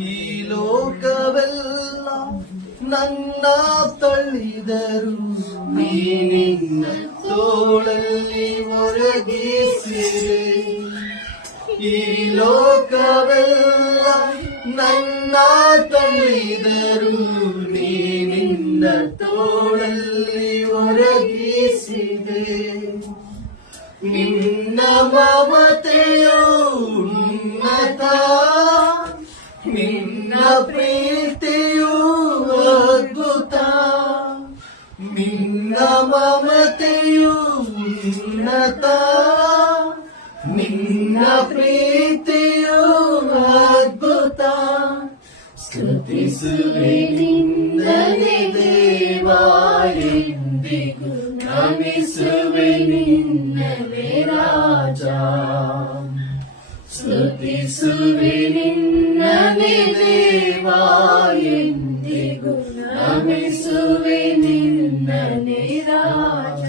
ಈ ಲೋಕವೆಲ್ಲ ನನ್ನ ತಳ್ಳಿದರು ನೀ ನಿನ್ನ ತೋಳಲ್ಲಿ ಒರಗಿಸಿರೆ. ಈ ಲೋಕವೆಲ್ಲ ನನ್ನ ತಳ್ಳಿದರು ನೀ ನಿನ್ನ ತೋಳಲ್ಲಿ ಒರಗಿಸಿದೆ. ನಿನ್ನ ಮಮತೆಯು ಉನ್ನತ, ನಿನ್ನ ಪ್ರೀತಿಯು ಅದ್ಭುತ. ನಿನ್ನ ಮಮತೆಯು ಉನ್ನತ, ನಿನ್ನ ಪ್ರೀತಿಯು ಅದ್ಭುತ. ಸ್ತುತಿಸುವೆ ನಿನ್ನನೆ ದೇವಾ ಎಂದಿಗೂ, ನಮಿಸುವೆ ನಿನ್ನನೆ ರಾಜ. ಸ್ತುತಿಸುವೆ ನಿನ್ನನೆ ದೇವಾ ಎಂದಿಗೂ, ನಮಿಸುವೆ ನಿನ್ನನೆ ರಾಜ.